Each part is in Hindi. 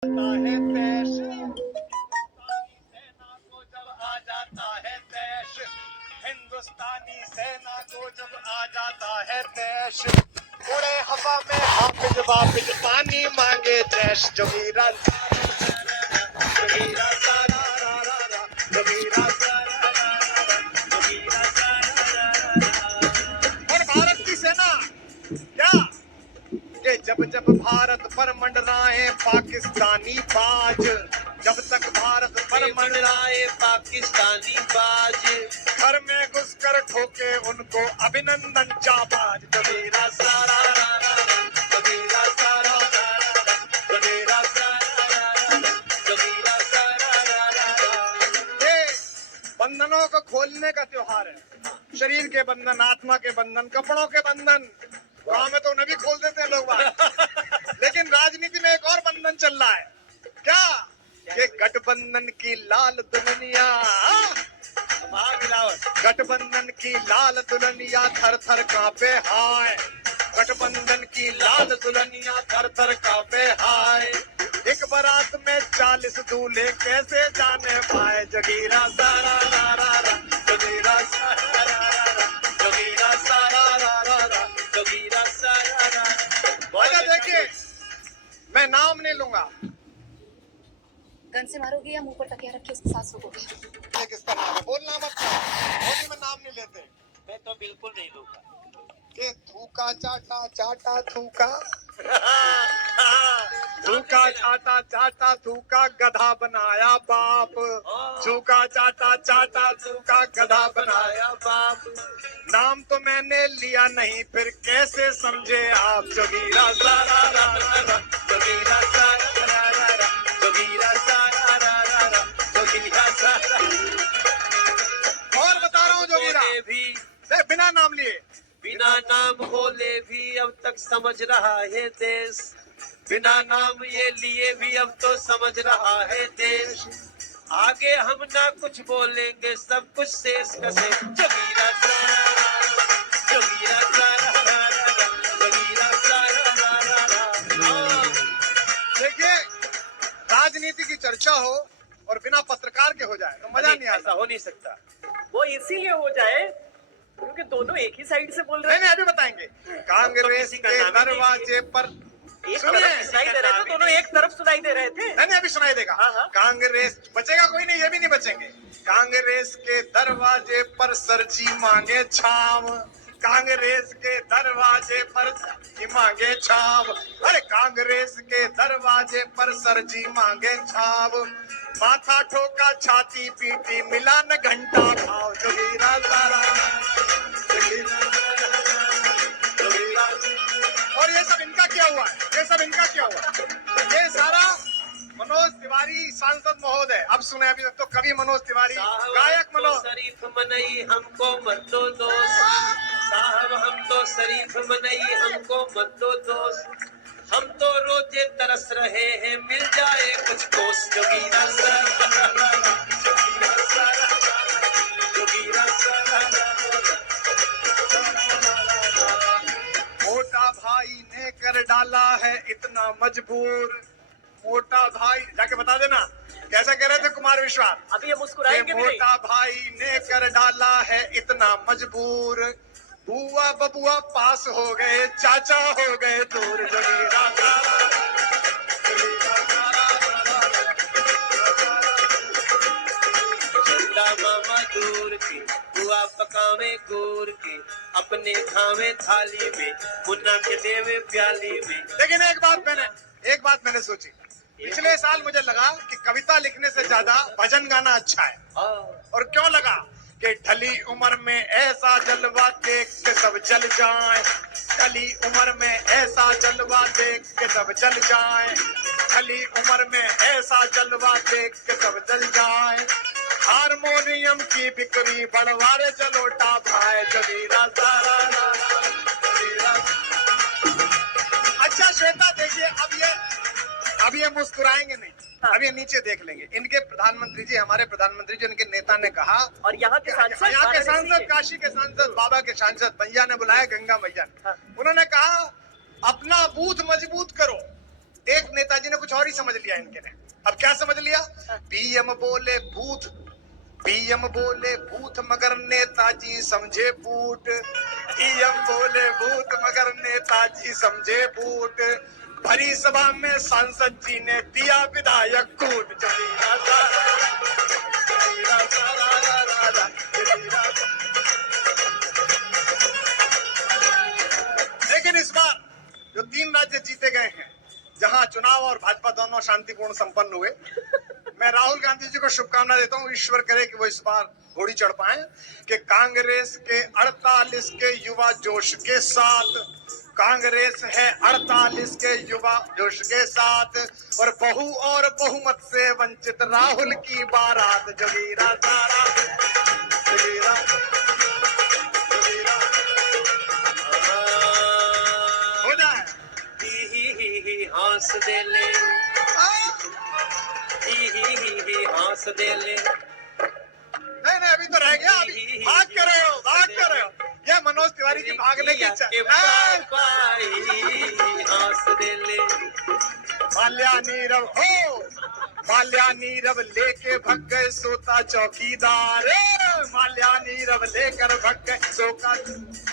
है देश, सेना को जब आ जाता है देश, हिंदुस्तानी सेना को जब आ जाता है देश, उड़े हवा में हाफिज वाफिज पानी मांगे जैश। जोगीरा जोगीरा सारा रा रा रा, जोगीरा सारा रा रा रा, जोगीरा सारा रा रा रा। और भारत की सेना क्या कि जब जब भारत पर मंडराए पाकिस्तानी बाज, जब तक भारत पर मंडराए पाकिस्तानी बाज, घर में घुसकर ठोके उनको अभिनंदन चाबाज। जोगीरा सारा रा रा रा, जोगीरा सारा रा रा रा, जोगीरा सारा रा रा रा, जोगीरा सारा रा रा रा। ये बंधनों को खोलने का त्योहार है। शरीर के बंधन, आत्मा के बंधन, कपड़ों के बंधन। गाँव में तो उन्हें भी खोल देते हैं लोग बाहर। लेकिन राजनीति में एक और बंधन चल रहा है। क्या? ये गठबंधन की लाल दुल्हनिया, गठबंधन की लाल दुल्हनिया थर थर कांपे हाय, गठबंधन की लाल दुल्हनिया थर थर कांपे हाय। एक बारात में 40 दूल्हे कैसे जाने पाए। जोगीरा सारा रा रा रा, जोगीरा सारा रा रा रा, जोगीरा सारा रा रा रा, जोगीरा सारा रा रा। देखिए, मैं नाम नहीं लूंगा। गन से मारोगे या मुंह पर तकिया रख के उसके साथ सोओगे? किसका नाम है? बोलना मत। मोदी में नाम नहीं लेते। मैं तो बिल्कुल नहीं लूंगा। के थूका चाटा चाटा थूका, थूका चाटा चाटा थूका गधा बनाया बाप, थूका चाटा चाटा थूका गधा बनाया बाप। नाम तो मैंने लिया नहीं, फिर कैसे समझे आप। जोगीरा सारा रा रा रा, जोगीरा सारा रा रा रा, जोगीरा सारा रा रा रा, जोगीरा सारा। और बता रहा हूँ जोगीरा भी बिना नाम लिए, बिना नाम बोले भी अब तक समझ रहा है देश, बिना नाम ये लिए भी अब तो समझ रहा है देश। आगे हम ना कुछ बोलेंगे, सब कुछ शेष कसे। जोगीरा सारा रा रा, जोगीरा सारा रा रा रा, जोगीरा सारा रा रा रा। देखिए, राजनीति की चर्चा हो और बिना पत्रकार के हो जाए तो मजा नहीं आता। हो नहीं सकता। वो इसीलिए हो जाए क्योंकि दोनों एक ही साइड से बोल रहे नहीं, अभी बताएंगे। कांग्रेस के दरवाजे पर सुनाई दे रहे थे, दोनों एक तरफ सुनाई दे रहे थे। नहीं, अभी सुनाई देगा। कांग्रेस बचेगा कोई नहीं, ये भी नहीं बचेंगे। कांग्रेस के दरवाजे पर सरजी मांगे छाव, कांग्रेस के दरवाजे पर सरजी मांगे छाव। अरे कांग्रेस के दरवाजे पर सरजी मांगे छाव, माथा ठोका छाती पीटी मिला न घंटा खाओ। जोगीरा सारा, और ये सब इनका क्या हुआ है? ये सब इनका क्या हुआ? ये सारा मनोज तिवारी सांसद महोदय। अब सुने, अभी तक तो कवि मनोज तिवारी, गायक मनोज। शरीफ मनई हमको मत दो दोस्त, साहब हम तो शरीफ मनई हमको मत दो दोस्त, हम तो रोजे तरस रहे हैं मिल जाए कुछ दोस्त। जोगीरा सारा, जोगीरा सारा, जोगीरा सारा। मोटा भाई ने कर डाला है इतना मजबूर, मोटा भाई जाके बता देना कैसा कह रहे थे कुमार विश्वास। अभी ये मुस्कुराएंगे भी नहीं। मोटा भाई ने कर डाला है इतना मजबूर, बुआ बबुआ पास हो गए, चाचा हो गए दूर। जोगीरा सारा, जोगीरा सारा, चंदा मामा दूर के बुआ पकावे गोर के, अपने खावे थाली में मुन्ना के देवे प्याली में। लेकिन एक बात मैंने सोची, पिछले साल मुझे लगा कि कविता लिखने से ज्यादा भजन गाना अच्छा है। और क्यों लगा? कि ढली उम्र में ऐसा जलवा देख के सब जल जाएं, ढली उम्र में ऐसा जलवा देख के सब जल जाएं, ढली उम्र में ऐसा जलवा देख के सब जल जाएं, हारमोनियम की बिक्री बढ़वारे जलोटा भाई। जोगीरा सारा रा रा, जोगीरा। अच्छा श्वेता, देखिए अब ये मुस्कुराएंगे नहीं, अब ये नीचे देख लेंगे। इनके प्रधानमंत्री जी, हमारे प्रधानमंत्री जी, उनके नेता ने कहा, और यहाँ के सांसद, काशी के सांसद, बाबा के सांसद भैया ने बुलाया, गंगा भैया ने। उन्होंने कहा अपना बूथ मजबूत करो, एक नेताजी ने कुछ और ही समझ लिया इनके ने। अब क्या समझ लिया? पीएम बोले बूथ, पीएम बोले बूथ मगर नेताजी समझे बूट। पीएम बोले बूथ मगर नेताजी समझे बूट। भरी सभा में सांसद जी ने दिया विधायक कूट। जमीरा सारा, जमीरा सारा, रारा, जमीरा। लेकिन इस बार जो 3 राज्य जीते गए हैं, जहां चुनाव और भाजपा दोनों शांतिपूर्ण संपन्न हुए, मैं राहुल गांधी जी को शुभकामना देता हूं। ईश्वर करे कि वो इस बार घोड़ी चढ़ पाए, कि कांग्रेस के 48 के युवा जोश के साथ, कांग्रेस है 48 के युवा जोश के साथ, और बहुमत से वंचित राहुल की बारात। जगीरा सारा, जगीरा, जगीरा हो जाए। ही हंस दे ले, ही हंस दे ले। नहीं अभी तो रह गया। अभी भाग कर रहे हो, भाग कर रहे हो। यह मनोज तिवारी की भागने की इच्छा। हंस दे ले। माल्या नीरव हो, माल्या नीरव लेके भग गए सोता चौकीदार। माल्या नीरव लेकर भग गए सोता।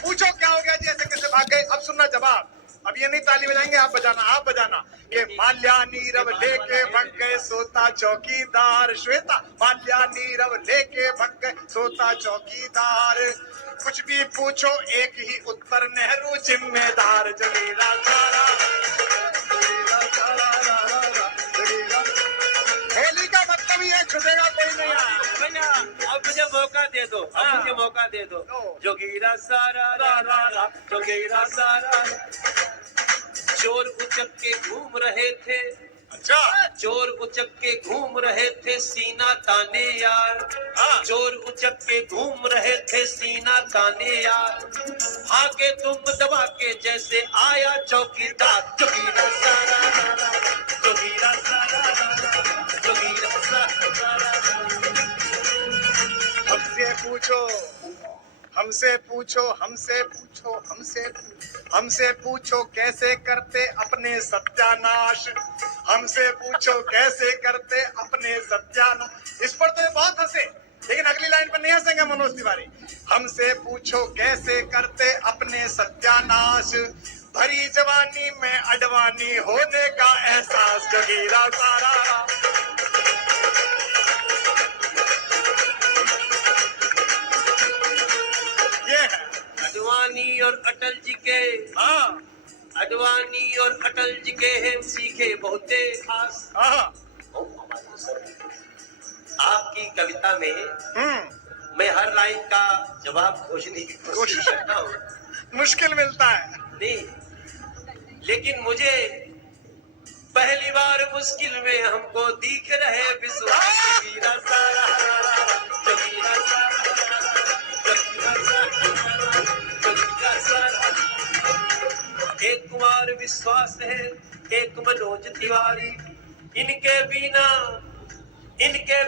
पूछो क्या हो गया जी, ऐसे कैसे भाग गए? अब सुनना जवाब। अब ये नहीं ताली बजाएंगे, आप बजाना, आप बजाना। ये माल्या नीरव लेके भग गए सोता चौकीदार। श्वेता, माल्या नीरव लेके भग गए सोता चौकीदार। कुछ भी पूछो एक ही उत्तर, नेहरू जिम्मेदार। जगीरा सारा, जगीरा सारा, जगीरा। होली का मतलब ही है छुटेगा कोई नहीं। भैया अब मुझे मौका दे दो, अब मुझे मौका दे दो। जोगीरा सारा रा रा रा, जोगीरा सारा। चोर उचक के घूम रहे थे, अच्छा, चोर उचक के घूम रहे थे सीना ताने यार। चोर उचक के घूम रहे थे सीना ताने यार। भागे तुम दबा के जैसे आया चौकीदार। जोगीरा सारा रा रा, जोगीरा सारा रा रा, जोगीरा सारा रा रा। हमसे पूछो, हमसे पूछो, हमसे पूछो, हमसे पूछो कैसे करते अपने सत्यानाश। हमसे पूछो कैसे करते अपने सत्यानाश। इस पर तो ये बहुत हंसे, लेकिन अगली लाइन पर नहीं हंसेंगे मनोज तिवारी। हमसे पूछो कैसे करते अपने सत्यानाश। भरी जवानी में अडवाणी होने का एहसास। जगीरा सारा, ये है अडवाणी और अटल जी के, हाँ, अडवाणी और अटल जी के हम सीखे बहुते खास। हाँ, आपकी कविता में मैं हर लाइन का जवाब खोजने की कोशिश करता हूँ। मुश्किल मिलता है। नहीं, लेकिन मुझे पहली बार मुश्किल में हमको दिख रहे विश्वास। जगीरा सारा रा रा रा, जगीरा सारा रा रा रा, जगीरा सारा रा रा रा, जगीरा सारा। एक कुमार विश्वास है, एक मनोज तिवारी। इनके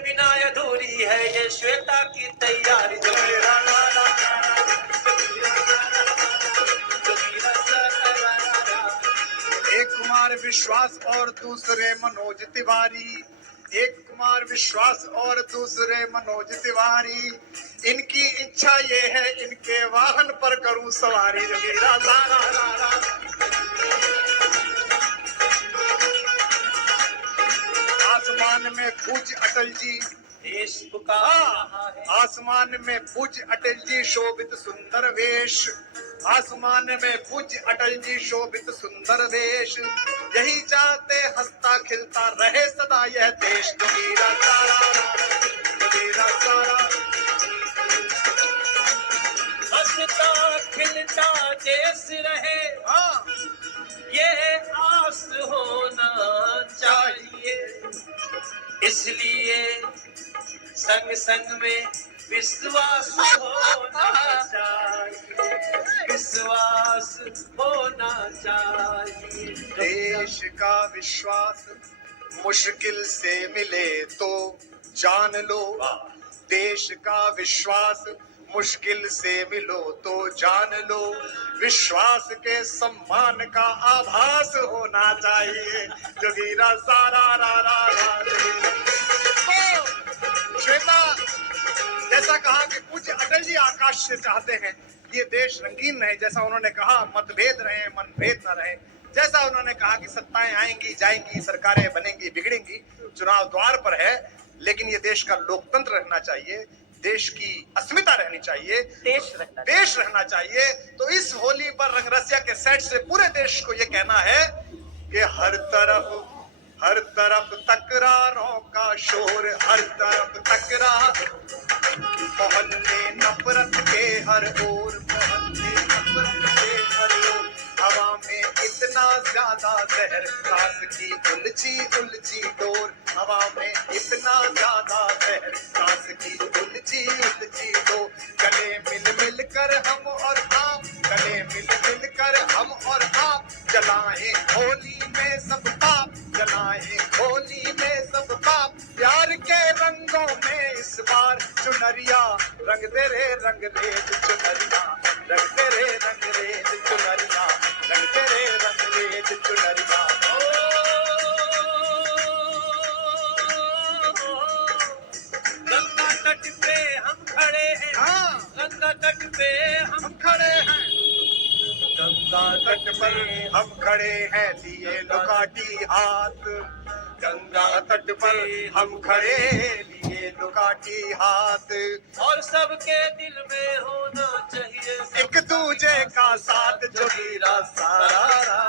बिना अधूरी है ये श्वेता की तैयारी। जगीरा रा रा रा, जगीरा सारा रा रा, जगीरा सारा रा रा रा। एक कुमार विश्वास और दूसरे मनोज तिवारी। एक कुमार विश्वास और दूसरे मनोज तिवारी। इनकी इच्छा ये है इनके वाहन पर करूं सवारी। जगीरा सारा रा रा। आसमान में पूज अटल जी, देश पुकार रहा है। आसमान में पूज अटल जी शोभित सुंदर वेश। आसमान में पूज अटल जी शोभित सुंदर वेश। यही चाहते हंसता खिलता रहे सदा यह देश। जगीरा सारा, जगीरा सारा। हंसता खिलता देश रहे, हाँ, ये आस होना चाहिए। इसलिए संग संग में विश्वास होना चाहिए, विश्वास होना चाहिए। देश का विश्वास मुश्किल से मिले तो जान लो। देश का विश्वास मुश्किल से मिलो तो जान लो, विश्वास के सम्मान का आभास होना चाहिए। जोगीरा सारा रा रा रा रे। तो श्वेता, जैसा कहा कि पूज्य अटल जी आकाश से चाहते हैं ये देश रंगीन रहे, जैसा उन्होंने कहा मतभेद रहे मनभेद न रहे, जैसा उन्होंने कहा कि सत्ताएं आएंगी जाएंगी, सरकारें बनेंगी बिगड़ेंगी, चुनाव द्वार पर है, लेकिन ये देश का लोकतंत्र रहना चाहिए, देश की अस्मिता रहनी चाहिए, देश रहना चाहिए। तो इस होली पर रंगरसिया के सेट से पूरे देश को ये कहना है कि हर तरफ तकरारों का शोर, हर तरफ तकरार, मोहल्ले नफरत के हर ओर, मोहल्ले नफरत के हर ओर, हवा में इतना ज्यादा जहर, सांस की उलझी डोर, हवा में इतना ज्यादा जहर, सांस की उलझी डोर। गले मिल कर हम और आप, गले मिल कर हम और आप, जलाएं होली में सब पाप, जलाएं होली में सब पाप, प्यार के रंगों में इस बार चुनरिया रंग दे रे चुनरिया, रंग दे रे चुनरिया, रंग दे रे चुनरिया। गंगा तट पे हम खड़े हैं, हाँ, गंगा तट पे हम खड़े हैं, गंगा तट पर हम खड़े हैं, लिए लुकाटी हाथ, गंगा तट पर हम खड़े लिए लुकाटी हाथ, और सबके दिल में होना चाहिए एक दूजे का साथ। जोगीरा सारा रा